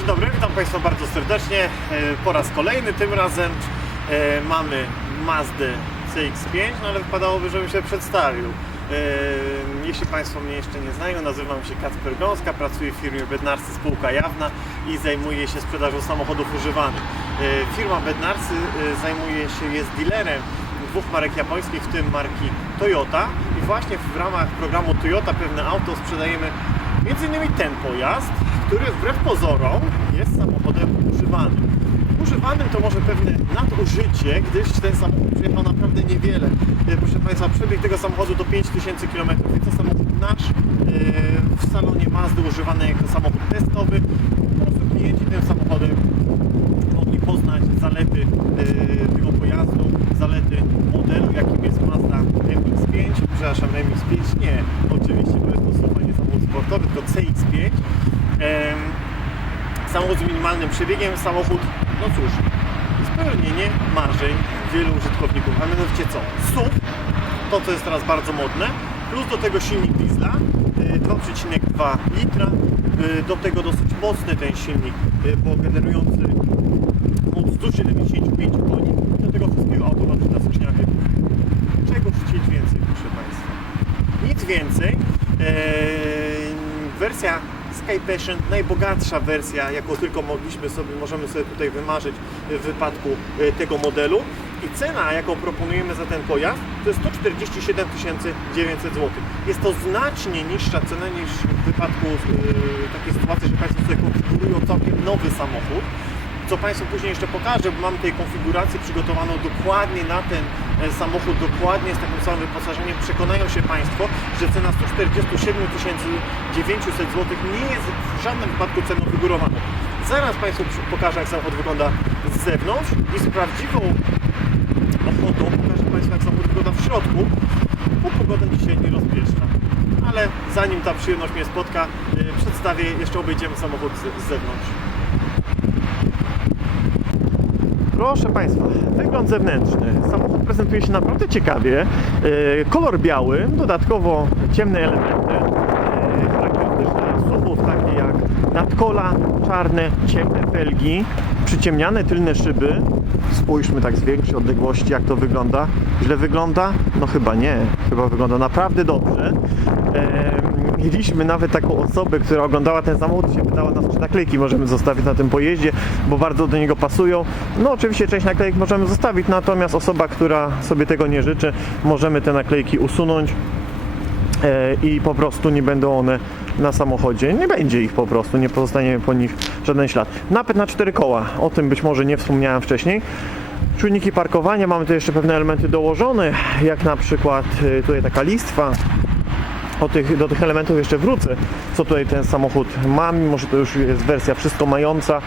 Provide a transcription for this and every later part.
Dzień dobry, witam Państwa bardzo serdecznie. E, Po raz kolejny, tym razem e, mamy Mazdę CX-5, no ale wypadałoby, żebym się przedstawił. E, Jeśli Państwo mnie jeszcze nie znają, nazywam się Kacper Gąska, pracuję w firmie Bednarsy Spółka Jawna i zajmuję się sprzedażą samochodów używanych. Firma Bednarsy e, zajmuje się, jest dealerem dwóch marek japońskich, w tym marki Toyota i właśnie w ramach programu Toyota Pewne Auto sprzedajemy między innymi ten pojazd, który wbrew pozorom jest samochodem używanym. Używanym to może pewne nadużycie, gdyż ten samochód przejechał naprawdę niewiele. E, Proszę Państwa, przebieg tego samochodu to 5000 km, więc to samochód nasz e, w salonie Mazdy używany jako samochód testowy. Po prostu klienci tym samochodem mogli poznać zalety e, tego pojazdu, zalety modelu, jakim jest Mazda MX-5, przepraszam, MX-5 nie, oczywiście to jest to słowo nie samochód sportowy, tylko CX-5. Em, samochód z minimalnym przebiegiem, samochód, no cóż, spełnienie marzeń wielu użytkowników, a mianowicie co? SUV, to co jest teraz bardzo modne, plus do tego silnik diesla, y, 2,2 litra, y, do tego dosyć mocny ten silnik, y, bo generujący moc 175 koni, do tego wszystkiego automatyczna skrzynia biegów. Czego chcieć więcej, proszę Państwa? Nic więcej. Eee, wersja Najbogatsza wersja, jaką tylko mogliśmy sobie, możemy sobie tutaj wymarzyć w wypadku e, tego modelu. I cena, jaką proponujemy za ten pojazd, to jest 147 900 zł. Jest to znacznie niższa cena niż w wypadku e, takiej sytuacji, że Państwo sobie konfigurują całkiem nowy samochód co Państwu później jeszcze pokażę, bo mam tej konfigurację przygotowaną dokładnie na ten e, samochód, dokładnie z takim samym wyposażeniem. Przekonają się Państwo, że cena 147 900 zł nie jest w żadnym wypadku ceną figurowaną. Zaraz Państwu pokażę, jak samochód wygląda z zewnątrz i z prawdziwą ochotą pokażę Państwu, jak samochód wygląda w środku, bo pogoda dzisiaj nie rozpieszcza. Ale zanim ta przyjemność mnie spotka, e, przedstawię, jeszcze obejdziemy samochód z, z zewnątrz. Proszę Państwa, wygląd zewnętrzny. Samochód prezentuje się naprawdę ciekawie. E, Kolor biały, dodatkowo ciemne elementy e, charakterystyczne SUV-ów, takie jak nadkola, czarne, ciemne felgi, przyciemniane tylne szyby. Spójrzmy tak z większej odległości, jak to wygląda. Źle wygląda? No chyba nie. Chyba wygląda naprawdę dobrze. Mieliśmy nawet taką osobę, która oglądała ten samochód i się pytała nas, czy naklejki możemy zostawić na tym pojeździe, bo bardzo do niego pasują. No oczywiście część naklejek możemy zostawić, natomiast osoba, która sobie tego nie życzy, możemy te naklejki usunąć e, i po prostu nie będą one na samochodzie. Nie będzie ich po prostu, nie pozostanie po nich żaden ślad. Napęd na cztery koła, o tym być może nie wspomniałem wcześniej. Czujniki parkowania, mamy tu jeszcze pewne elementy dołożone, jak na przykład e, tutaj taka listwa, tych, do tych elementów jeszcze wrócę, co tutaj ten samochód ma, mimo że to już jest wersja wszystko mająca,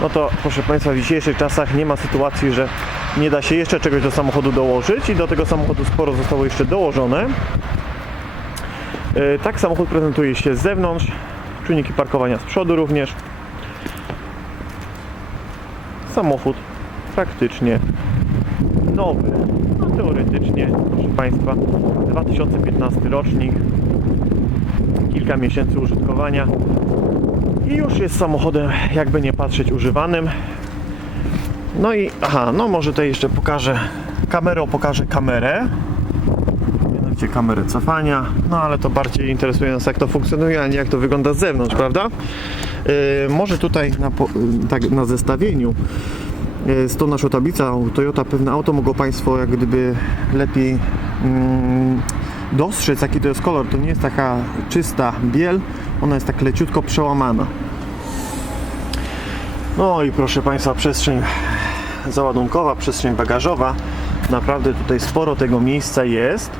no to proszę Państwa, w dzisiejszych czasach nie ma sytuacji, że nie da się jeszcze czegoś do samochodu dołożyć i do tego samochodu sporo zostało jeszcze dołożone. E, Tak samochód prezentuje się z zewnątrz, czujniki parkowania z przodu również. Samochód praktycznie nowy, no teoretycznie, proszę Państwa, 2015 rocznik, kilka miesięcy użytkowania i już jest samochodem, jakby nie patrzeć, używanym. No i, aha, no może tutaj jeszcze pokażę kamerą, pokażę kamerę. Mianowicie kamerę cofania, no ale to bardziej interesuje nas jak to funkcjonuje, a nie jak to wygląda z zewnątrz, prawda? Yy, może tutaj na, tak, na zestawieniu z tą naszą tablicą Toyota pewne auto mogą Państwo jak gdyby lepiej mm, dostrzec jaki to jest kolor. To nie jest taka czysta biel, ona jest tak leciutko przełamana. No i proszę Państwa, przestrzeń załadunkowa, przestrzeń bagażowa. Naprawdę tutaj sporo tego miejsca jest.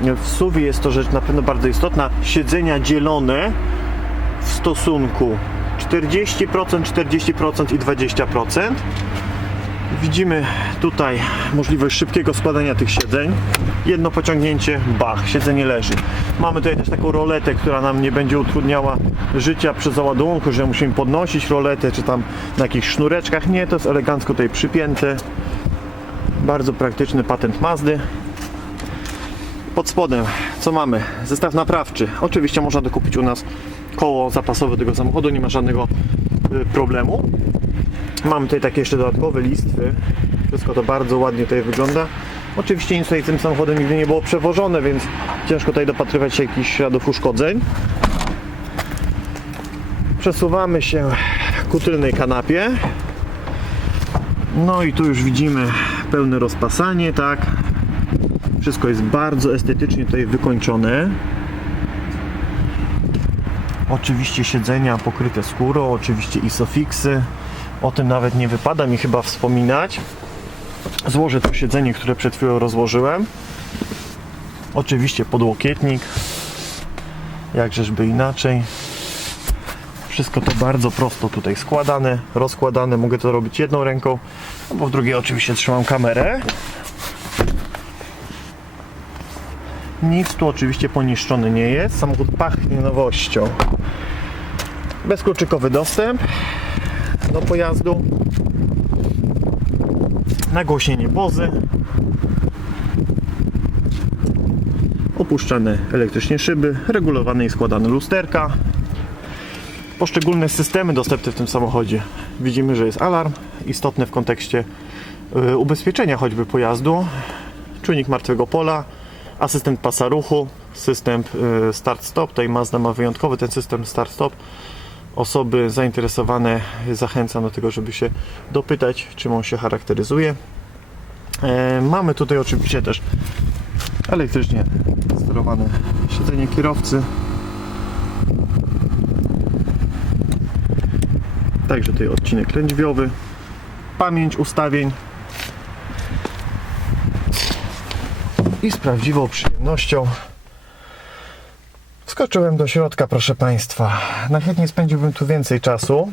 W SUV jest to rzecz na pewno bardzo istotna. Siedzenia dzielone w stosunku 40%, 40% i 20%. Widzimy tutaj możliwość szybkiego składania tych siedzeń. Jedno pociągnięcie, bach, siedzenie leży. Mamy tutaj też taką roletę, która nam nie będzie utrudniała życia przy załadunku, że musimy podnosić roletę, czy tam na jakichś sznureczkach. Nie, to jest elegancko tutaj przypięte. Bardzo praktyczny patent Mazdy. Pod spodem co mamy? Zestaw naprawczy. Oczywiście można dokupić u nas koło zapasowe tego samochodu, nie ma żadnego y, problemu. Mam tutaj takie jeszcze dodatkowe listwy. Wszystko to bardzo ładnie tutaj wygląda. Oczywiście nic tutaj tym samochodem nigdy nie było przewożone, więc ciężko tutaj dopatrywać się jakichś śladów uszkodzeń. Przesuwamy się ku tylnej kanapie. No i tu już widzimy pełne rozpasanie, tak. Wszystko jest bardzo estetycznie tutaj wykończone. Oczywiście siedzenia pokryte skórą, oczywiście isofixy. O tym nawet nie wypada mi chyba wspominać. Złożę to siedzenie, które przed chwilą rozłożyłem. Oczywiście podłokietnik. Jakżeżby inaczej. Wszystko to bardzo prosto tutaj składane, rozkładane. Mogę to robić jedną ręką, albo w drugiej oczywiście trzymam kamerę. Nic tu oczywiście poniszczone nie jest. Samochód pachnie nowością. Bezkluczykowy dostęp do pojazdu. Nagłośnienie pozy. Opuszczane elektrycznie szyby, regulowane i składane lusterka. Poszczególne systemy dostępne w tym samochodzie. Widzimy, że jest alarm, istotny w kontekście y, ubezpieczenia choćby pojazdu. Czujnik martwego pola, asystent pasa ruchu, system y, start-stop. Tutaj Mazda ma wyjątkowy ten system start-stop. Osoby zainteresowane zachęcam do tego, żeby się dopytać, czym on się charakteryzuje. E, mamy tutaj oczywiście też elektrycznie sterowane siedzenie kierowcy. Także tutaj odcinek lędźwiowy, pamięć ustawień i z prawdziwą przyjemnością wskoczyłem do środka, proszę Państwa. Najchętniej spędziłbym tu więcej czasu,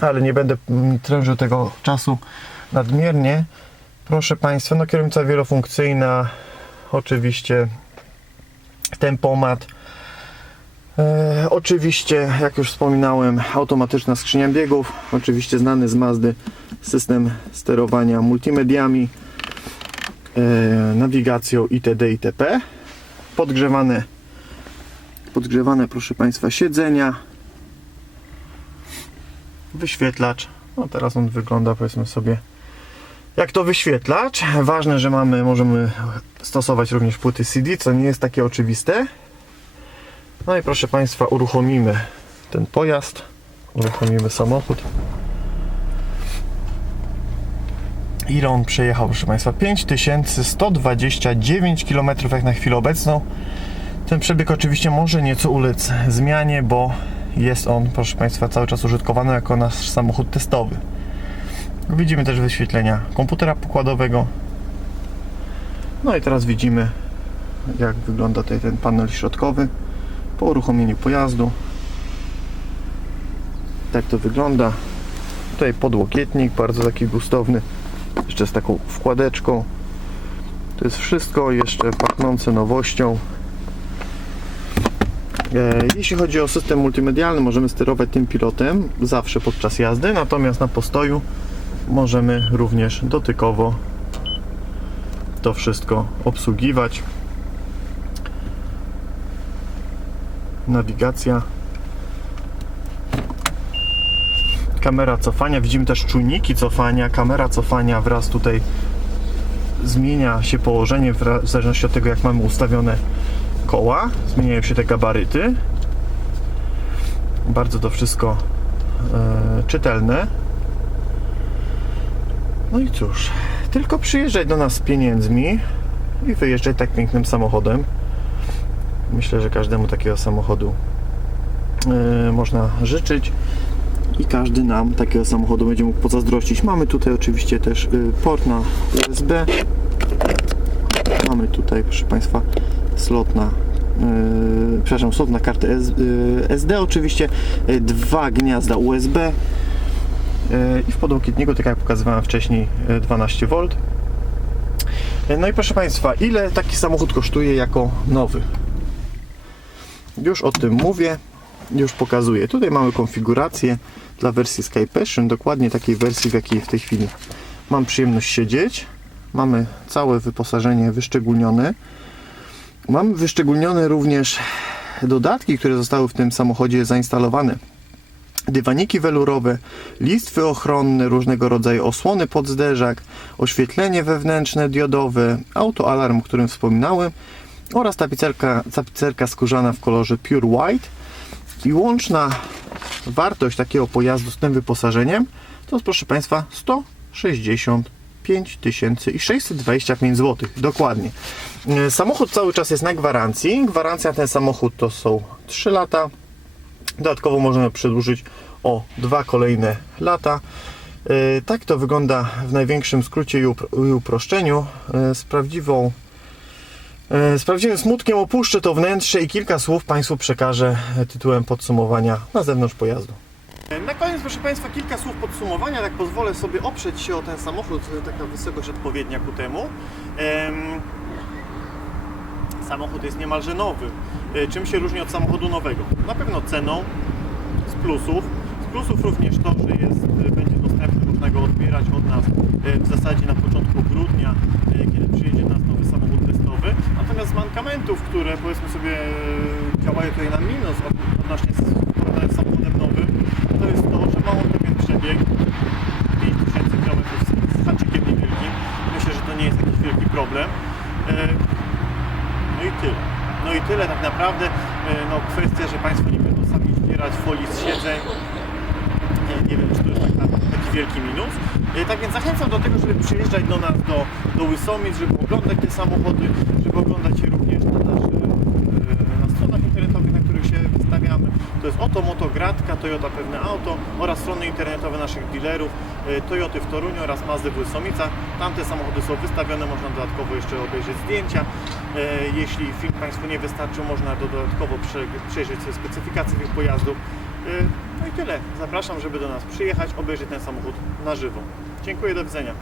ale nie będę trężył tego czasu nadmiernie. Proszę Państwa, no kierownica wielofunkcyjna, oczywiście tempomat. E, oczywiście, jak już wspominałem, automatyczna skrzynia biegów. Oczywiście znany z Mazdy system sterowania multimediami, e, nawigacją itd. itp. Podgrzewane, podgrzewane, proszę Państwa, siedzenia. Wyświetlacz. No teraz on wygląda, powiedzmy sobie, jak to wyświetlacz. Ważne, że mamy, możemy stosować również płyty CD, co nie jest takie oczywiste. No i proszę Państwa, uruchomimy ten pojazd, uruchomimy samochód. Ile on przejechał, proszę Państwa? 5129 km jak na chwilę obecną. Ten przebieg oczywiście może nieco ulec zmianie, bo jest on, proszę Państwa, cały czas użytkowany jako nasz samochód testowy. Widzimy też wyświetlenia komputera pokładowego. No i teraz widzimy, jak wygląda tutaj ten panel środkowy po uruchomieniu pojazdu. Tak to wygląda. Tutaj podłokietnik, bardzo taki gustowny, jeszcze z taką wkładeczką. To jest wszystko jeszcze pachnące nowością. E, Jeśli chodzi o system multimedialny, możemy sterować tym pilotem zawsze podczas jazdy, natomiast na postoju możemy również dotykowo to wszystko obsługiwać. Nawigacja. Kamera cofania. Widzimy też czujniki cofania. Kamera cofania wraz tutaj zmienia się położenie w zależności od tego, jak mamy ustawione koła. Zmieniają się te gabaryty. Bardzo to wszystko e, czytelne. No i cóż, tylko przyjeżdżać do nas z pieniędzmi i wyjeżdżać tak pięknym samochodem. Myślę, że każdemu takiego samochodu e, można życzyć i każdy nam takiego samochodu będzie mógł pozazdrościć. Mamy tutaj oczywiście też y, port na USB. Mamy tutaj, proszę Państwa, slot na Yy, przepraszam, slot na kartę S, yy, SD oczywiście, yy, dwa gniazda USB yy, i w podłokietniku, tak jak pokazywałem wcześniej, yy, 12V. Yy, No i proszę Państwa, ile taki samochód kosztuje jako nowy? Już o tym mówię, już pokazuję. Tutaj mamy konfigurację dla wersji Sky Passion, dokładnie takiej wersji, w jakiej w tej chwili mam przyjemność siedzieć. Mamy całe wyposażenie wyszczególnione. Mamy wyszczególnione również dodatki, które zostały w tym samochodzie zainstalowane. Dywaniki welurowe, listwy ochronne, różnego rodzaju osłony pod zderzak, oświetlenie wewnętrzne diodowe, autoalarm, o którym wspominałem oraz tapicerka, tapicerka skórzana w kolorze Pure White. I łączna wartość takiego pojazdu z tym wyposażeniem to jest proszę Państwa 165 625 zł dokładnie. E, Samochód cały czas jest na gwarancji. Gwarancja ten samochód to są 3 lata. Dodatkowo możemy przedłużyć o dwa kolejne lata. E, Tak to wygląda w największym skrócie i upro- i uproszczeniu. E, Z prawdziwą z prawdziwym smutkiem opuszczę to wnętrze i kilka słów Państwu przekażę tytułem podsumowania na zewnątrz pojazdu. Koniec, proszę Państwa, kilka słów podsumowania. Tak pozwolę sobie oprzeć się o ten samochód, taka wysokość odpowiednia ku temu. Em, samochód jest niemalże nowy. E, Czym się różni od samochodu nowego? Na pewno ceną, z plusów. Z plusów również to, że jest, e, będzie dostępny, można go odbierać od nas e, w zasadzie na początku grudnia, kiedy przyjedzie nas nowy samochód testowy. Natomiast z mankamentów, które powiedzmy sobie działają tutaj na minus od- odnośnie z porównania z samochodem nowym, to jest to, że ma on pewien przebieg 5000 km z- z haczykiem niewielkim. Myślę, że to nie jest jakiś wielki problem. E, no i tyle. No i tyle tak naprawdę. E, No kwestia, że Państwo nie będą sami zbierać folii z siedzeń. Nie, nie wiem, czy to jest taka, taki wielki minus. E, Tak więc zachęcam do tego, żeby przyjeżdżać do nas do, do Łysomic, żeby oglądać te samochody, żeby oglądać je również na, naszych, e, na stronach internetowych, na których się wystawiamy. To jest Oto Moto Gratka, Toyota Pewne Auto oraz strony internetowe naszych dealerów Toyoty w Toruniu oraz Mazdy w Łysomicach. Tamte samochody są wystawione, można dodatkowo jeszcze obejrzeć zdjęcia. E, Jeśli film Państwu nie wystarczył, można do- dodatkowo prze- przejrzeć sobie specyfikację tych pojazdów. E, No i tyle. Zapraszam, żeby do nas przyjechać, obejrzeć ten samochód na żywo. Dziękuję, do widzenia.